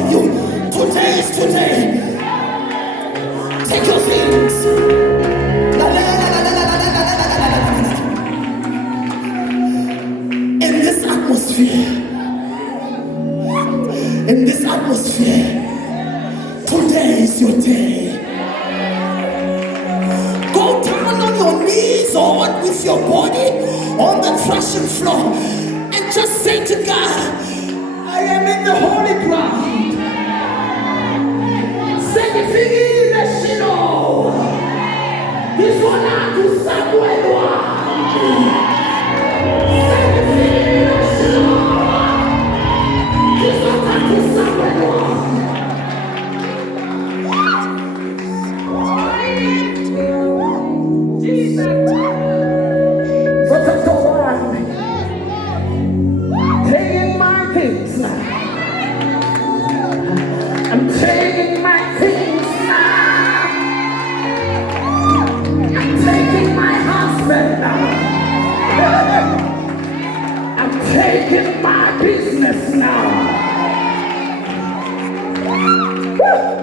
from you. Today is today. Take your things. La, la, la, la, la, la, la, la, la, la, la, la. In this atmosphere, today is your day. Go down on your knees or with your body on the threshing floor and just say to God, I am in the holy ground. Say the thing in the Shiloh. This one I do somewhere. Say the thing in the Shiloh. This one I do somewhere. So take over me. Taking my things now. I'm taking my things now. I'm taking my husband now. I'm taking my business now. Woo!